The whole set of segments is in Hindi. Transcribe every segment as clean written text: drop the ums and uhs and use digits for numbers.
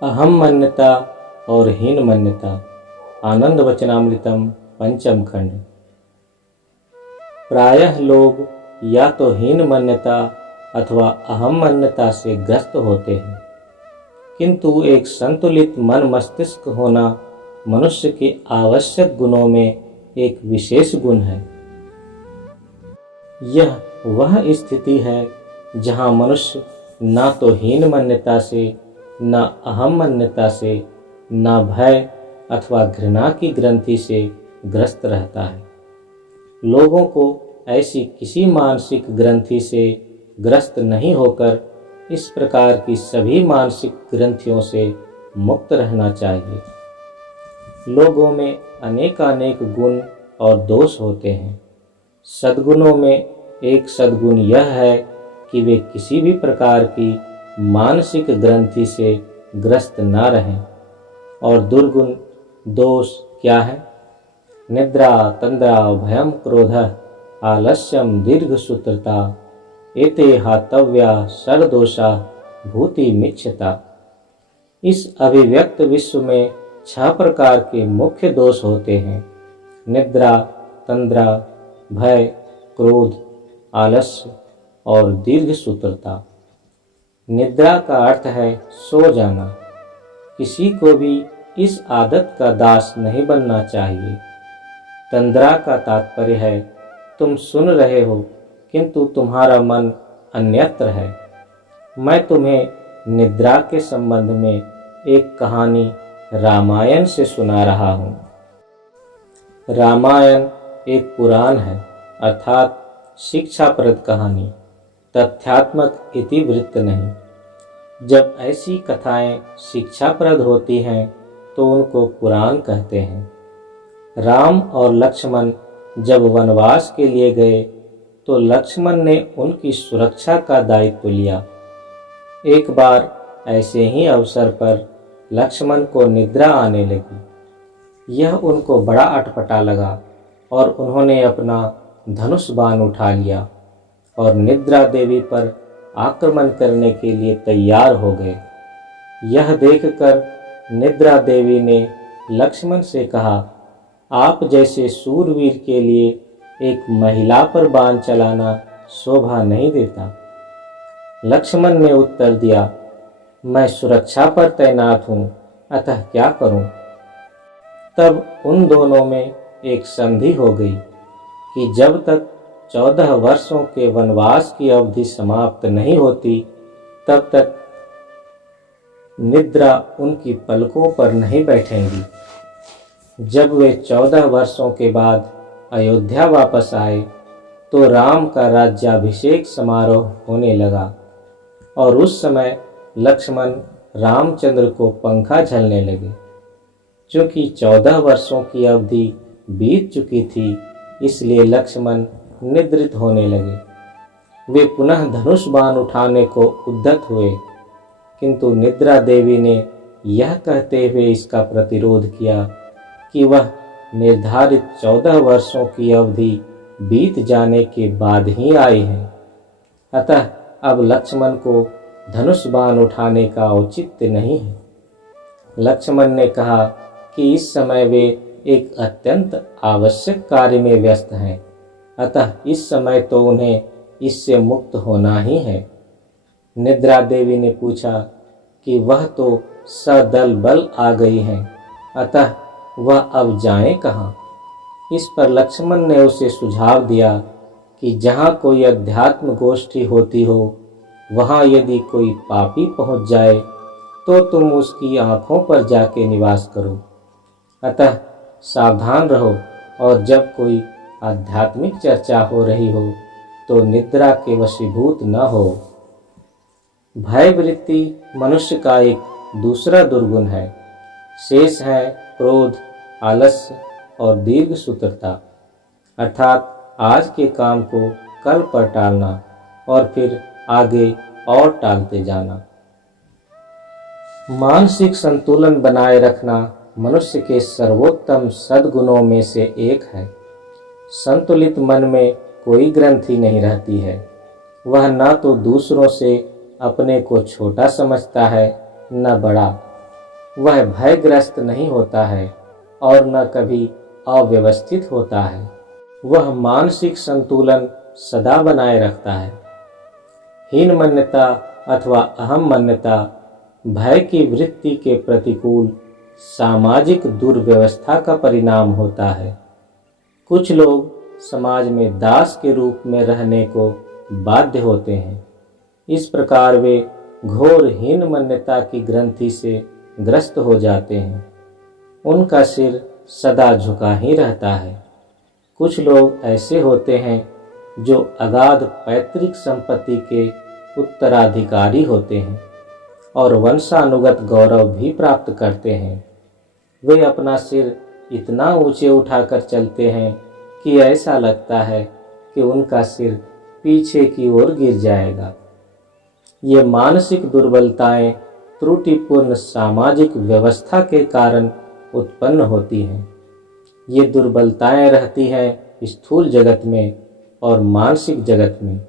अहम मन्यता और हीन मन्यता। आनंद वचनामृतम पंचम खंड। प्रायः लोग या तो हीन मान्यता अथवा अहम मान्यता से ग्रस्त होते हैं, किंतु एक संतुलित मन मस्तिष्क होना मनुष्य के आवश्यक गुणों में एक विशेष गुण है। यह वह स्थिति है जहाँ मनुष्य न तो हीन मान्यता से, न अहम मान्यता से, न भय अथवा घृणा की ग्रंथि से ग्रस्त रहता है। लोगों को ऐसी किसी मानसिक ग्रंथि से ग्रस्त नहीं होकर इस प्रकार की सभी मानसिक ग्रंथियों से मुक्त रहना चाहिए। लोगों में अनेकानेक गुण और दोष होते हैं। सद्गुणों में एक सद्गुण यह है कि वे किसी भी प्रकार की मानसिक ग्रंथि से ग्रस्त न रहें। और दुर्गुण दोष क्या है? निद्रा, तंद्रा, भयम, क्रोधः, आलस्यम, दीर्घसूत्रता, एते हातव्या षड्दोषा भूति मिच्छता। इस अभिव्यक्त विश्व में 6 प्रकार के मुख्य दोष होते हैं: निद्रा, तंद्रा, भय, क्रोध, आलस्य और दीर्घसूत्रता। निद्रा का अर्थ है सो जाना। किसी को भी इस आदत का दास नहीं बनना चाहिए। तंद्रा का तात्पर्य है तुम सुन रहे हो किंतु तुम्हारा मन अन्यत्र है। मैं तुम्हें निद्रा के संबंध में एक कहानी रामायण से सुना रहा हूँ। रामायण एक पुराण है, अर्थात शिक्षाप्रद कहानी, तथ्यात्मक इतिवृत्त नहीं। जब ऐसी कथाएं शिक्षाप्रद होती हैं तो उनको पुराण कहते हैं। राम और लक्ष्मण जब वनवास के लिए गए तो लक्ष्मण ने उनकी सुरक्षा का दायित्व लिया। एक बार ऐसे ही अवसर पर लक्ष्मण को निद्रा आने लगी। यह उनको बड़ा अटपटा लगा और उन्होंने अपना धनुष बाण उठा लिया और निद्रा देवी पर आक्रमण करने के लिए तैयार हो गए। यह देखकर निद्रा देवी ने लक्ष्मण से कहा, आप जैसे सूरवीर के लिए एक महिला पर बाण चलाना शोभा नहीं देता। लक्ष्मण ने उत्तर दिया, मैं सुरक्षा पर तैनात हूँ, अतः क्या करूँ? तब उन दोनों में एक संधि हो गई कि जब तक 14 वर्षों के वनवास की अवधि समाप्त नहीं होती तब तक निद्रा उनकी पलकों पर नहीं बैठेंगी। जब वे 14 वर्षों के बाद अयोध्या वापस आए तो राम का राज्याभिषेक समारोह होने लगा और उस समय लक्ष्मण रामचंद्र को पंखा झलने लगे। क्योंकि 14 वर्षों की अवधि बीत चुकी थी, इसलिए लक्ष्मण निद्रित होने लगे। वे पुनः धनुष बाण उठाने को उद्यत हुए, किंतु निद्रा देवी ने यह कहते हुए इसका प्रतिरोध किया कि वह निर्धारित 14 वर्षों की अवधि बीत जाने के बाद ही आई है। अतः अब लक्ष्मण को धनुष बाण उठाने का औचित्य नहीं है। लक्ष्मण ने कहा कि इस समय वे एक अत्यंत आवश्यक कार्य में व्यस्त हैं, अतः इस समय तो उन्हें इससे मुक्त होना ही है। निद्रा देवी ने पूछा कि वह तो सदल बल आ गई हैं, अतः वह अब जाएं कहाँ? इस पर लक्ष्मण ने उसे सुझाव दिया कि जहाँ कोई अध्यात्म गोष्ठी होती हो, वहाँ यदि कोई पापी पहुँच जाए तो तुम उसकी आँखों पर जाके निवास करो। अतः सावधान रहो और जब कोई आध्यात्मिक चर्चा हो रही हो तो निद्रा के वशीभूत न हो। भय वृत्ति मनुष्य का एक दूसरा दुर्गुण है। शेष है क्रोध, आलस्य और दीर्घसूत्रता, अर्थात आज के काम को कल पर टालना और फिर आगे और टालते जाना। मानसिक संतुलन बनाए रखना मनुष्य के सर्वोत्तम सद्गुणों में से एक है। संतुलित मन में कोई ग्रंथि नहीं रहती है। वह न तो दूसरों से अपने को छोटा समझता है न बड़ा, वह भयग्रस्त नहीं होता है और न कभी अव्यवस्थित होता है। वह मानसिक संतुलन सदा बनाए रखता है। हीनमन्यता अथवा अहमन्यता भय की वृत्ति के प्रतिकूल सामाजिक दुर्व्यवस्था का परिणाम होता है। कुछ लोग समाज में दास के रूप में रहने को बाध्य होते हैं। इस प्रकार वे घोर हीनमन्यता की ग्रंथि से ग्रस्त हो जाते हैं। उनका सिर सदा झुका ही रहता है। कुछ लोग ऐसे होते हैं जो अगाध पैतृक संपत्ति के उत्तराधिकारी होते हैं और वंशानुगत गौरव भी प्राप्त करते हैं। वे अपना सिर इतना ऊंचे उठाकर चलते हैं कि ऐसा लगता है कि उनका सिर पीछे की ओर गिर जाएगा। ये मानसिक दुर्बलताएं त्रुटिपूर्ण सामाजिक व्यवस्था के कारण उत्पन्न होती हैं। ये दुर्बलताएं रहती हैं स्थूल जगत में और मानसिक जगत में,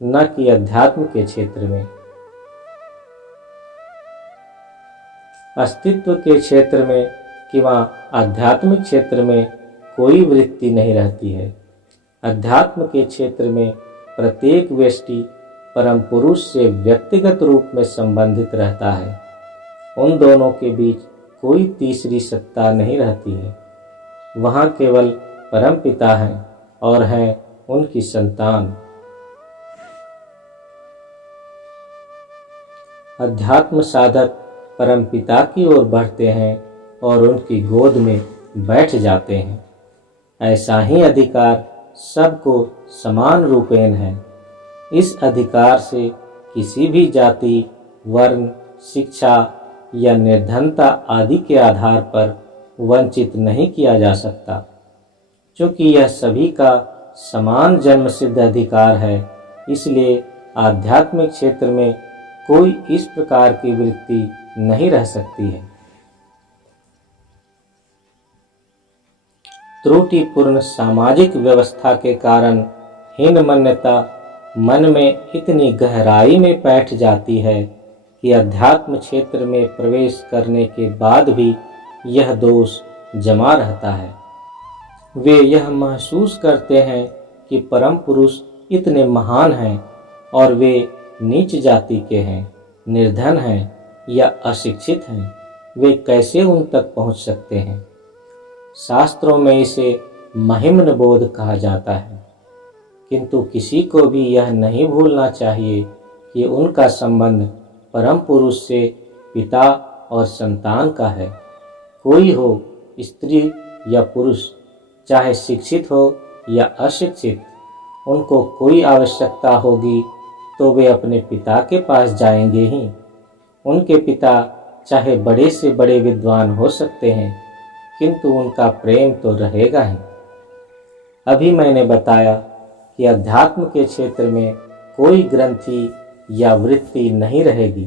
न कि अध्यात्म के क्षेत्र में। अस्तित्व के क्षेत्र में कि वहाँ आध्यात्मिक क्षेत्र में कोई वृत्ति नहीं रहती है। अध्यात्म के क्षेत्र में प्रत्येक व्यष्टि परम पुरुष से व्यक्तिगत रूप में संबंधित रहता है। उन दोनों के बीच कोई तीसरी सत्ता नहीं रहती है। वहाँ केवल परम पिता हैं और हैं उनकी संतान। अध्यात्म साधक परम पिता की ओर बढ़ते हैं और उनकी गोद में बैठ जाते हैं। ऐसा ही अधिकार सबको समान रूपेण है। इस अधिकार से किसी भी जाति, वर्ण, शिक्षा या निर्धनता आदि के आधार पर वंचित नहीं किया जा सकता, क्योंकि यह सभी का समान जन्मसिद्ध अधिकार है। इसलिए आध्यात्मिक क्षेत्र में कोई इस प्रकार की वृत्ति नहीं रह सकती है। त्रुटिपूर्ण सामाजिक व्यवस्था के कारण हीनमन्यता मन में इतनी गहराई में बैठ जाती है कि अध्यात्म क्षेत्र में प्रवेश करने के बाद भी यह दोष जमा रहता है। वे यह महसूस करते हैं कि परम पुरुष इतने महान हैं और वे नीच जाति के हैं, निर्धन हैं या अशिक्षित हैं। वे कैसे उन तक पहुंच सकते हैं? शास्त्रों में इसे महिम्न बोध कहा जाता है। किंतु किसी को भी यह नहीं भूलना चाहिए कि उनका संबंध परम पुरुष से पिता और संतान का है। कोई हो, स्त्री या पुरुष, चाहे शिक्षित हो या अशिक्षित, उनको कोई आवश्यकता होगी तो वे अपने पिता के पास जाएंगे ही। उनके पिता चाहे बड़े से बड़े विद्वान हो सकते हैं, किंतु उनका प्रेम तो रहेगा ही। अभी मैंने बताया कि अध्यात्म के क्षेत्र में कोई ग्रंथि या वृत्ति नहीं रहेगी,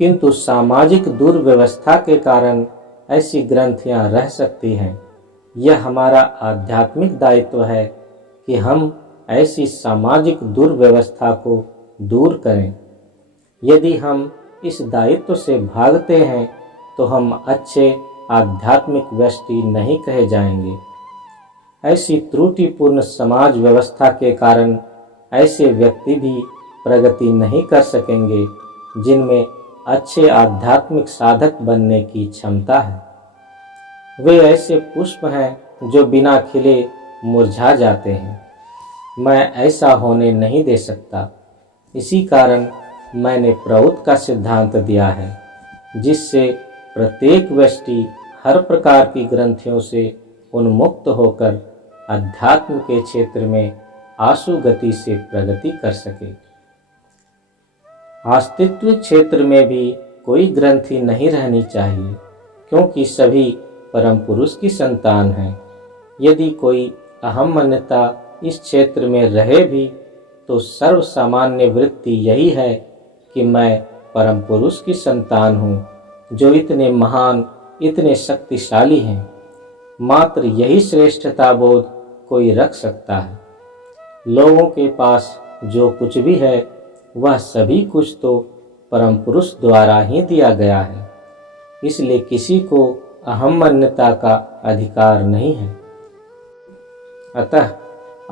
किंतु सामाजिक दुर्व्यवस्था के कारण ऐसी ग्रंथियां रह सकती हैं। यह हमारा आध्यात्मिक दायित्व है कि हम ऐसी सामाजिक दुर्व्यवस्था को दूर करें। यदि हम इस दायित्व से भागते हैं तो हम अच्छे आध्यात्मिक व्यक्ति नहीं कहे जाएंगे। ऐसी त्रुटिपूर्ण समाज व्यवस्था के कारण ऐसे व्यक्ति भी प्रगति नहीं कर सकेंगे जिनमें अच्छे आध्यात्मिक साधक बनने की क्षमता है। वे ऐसे पुष्प हैं जो बिना खिले मुरझा जाते हैं। मैं ऐसा होने नहीं दे सकता। इसी कारण मैंने प्रौत का सिद्धांत दिया है, जिससे प्रत्येक व्यक्ति हर प्रकार की ग्रंथियों से उन्मुक्त होकर अध्यात्म के क्षेत्र में आशु गति से प्रगति कर सके। अस्तित्व क्षेत्र में भी कोई ग्रंथि नहीं रहनी चाहिए, क्योंकि सभी परम पुरुष की संतान हैं। यदि कोई अहमन्यता इस क्षेत्र में रहे भी तो सर्व सामान्य वृत्ति यही है कि मैं परम पुरुष की संतान हूँ, जो इतने महान, इतने शक्तिशाली हैं। मात्र यही श्रेष्ठता बोध कोई रख सकता है। लोगों के पास जो कुछ भी है वह सभी कुछ तो परम पुरुष द्वारा ही दिया गया है। इसलिए किसी को अहम्मन्यता का अधिकार नहीं है। अतः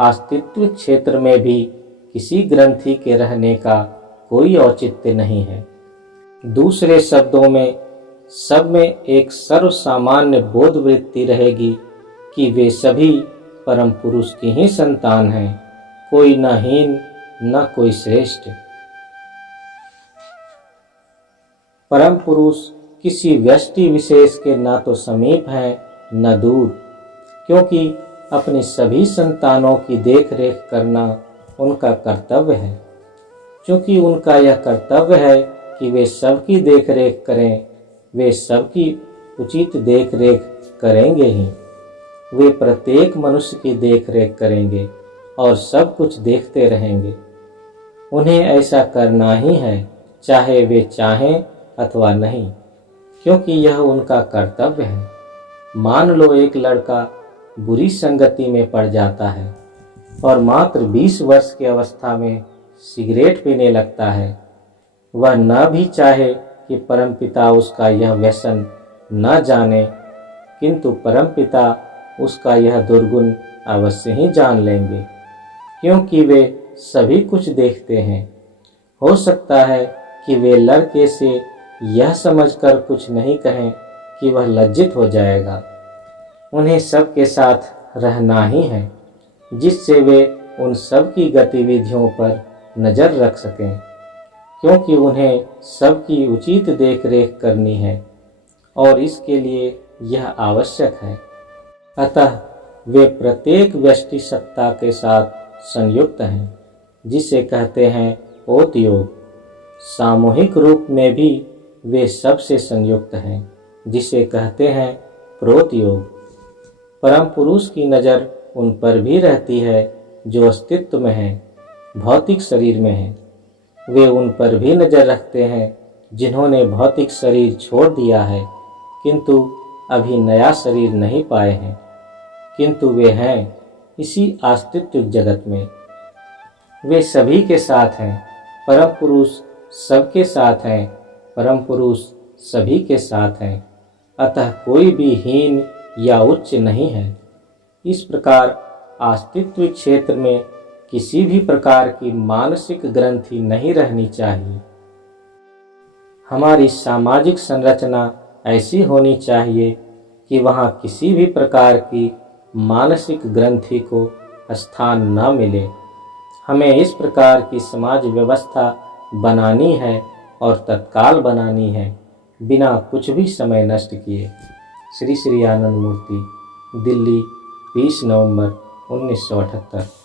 अस्तित्व क्षेत्र में भी किसी ग्रंथि के रहने का कोई औचित्य नहीं है। दूसरे शब्दों में सब में एक सर्वसामान्य बोध वृत्ति रहेगी कि वे सभी परम पुरुष की ही संतान हैं, कोई न हीन न कोई श्रेष्ठ। परम पुरुष किसी व्यष्टि विशेष के न तो समीप हैं न दूर, क्योंकि अपनी सभी संतानों की देखरेख करना उनका कर्तव्य है। क्योंकि उनका यह कर्तव्य है कि वे सबकी देखरेख करें, वे सबकी उचित देखरेख करेंगे ही। वे प्रत्येक मनुष्य की देखरेख करेंगे और सब कुछ देखते रहेंगे। उन्हें ऐसा करना ही है, चाहे वे चाहें अथवा नहीं, क्योंकि यह उनका कर्तव्य है। मान लो एक लड़का बुरी संगति में पड़ जाता है और मात्र 20 वर्ष की अवस्था में सिगरेट पीने लगता है। वह न भी चाहे कि परमपिता उसका यह व्यसन न जाने, किंतु परमपिता उसका यह दुर्गुण अवश्य ही जान लेंगे, क्योंकि वे सभी कुछ देखते हैं। हो सकता है कि वे लड़के से यह समझकर कुछ नहीं कहें कि वह लज्जित हो जाएगा। उन्हें सबके साथ रहना ही है, जिससे वे उन सब की गतिविधियों पर नज़र रख सकें, क्योंकि उन्हें सबकी उचित देखरेख करनी है और इसके लिए यह आवश्यक है। अतः वे प्रत्येक व्यष्टि सत्ता के साथ संयुक्त हैं, जिसे कहते हैं ओत योग। सामूहिक रूप में भी वे सबसे संयुक्त हैं, जिसे कहते हैं प्रोत योग। परम पुरुष की नज़र उन पर भी रहती है जो अस्तित्व में है, भौतिक शरीर में है। वे उन पर भी नज़र रखते हैं जिन्होंने भौतिक शरीर छोड़ दिया है, किंतु अभी नया शरीर नहीं पाए हैं, किंतु वे हैं इसी अस्तित्व जगत में। वे सभी के साथ हैं, परम पुरुष सबके साथ हैं, परम पुरुष सभी के साथ हैं। अतः कोई भी हीन या उच्च नहीं है। इस प्रकार अस्तित्व क्षेत्र में किसी भी प्रकार की मानसिक ग्रंथि नहीं रहनी चाहिए। हमारी सामाजिक संरचना ऐसी होनी चाहिए कि वहाँ किसी भी प्रकार की मानसिक ग्रंथि को स्थान न मिले। हमें इस प्रकार की समाज व्यवस्था बनानी है और तत्काल बनानी है, बिना कुछ भी समय नष्ट किए। श्री श्री आनंद मूर्ति, दिल्ली, 20 नवंबर 1978।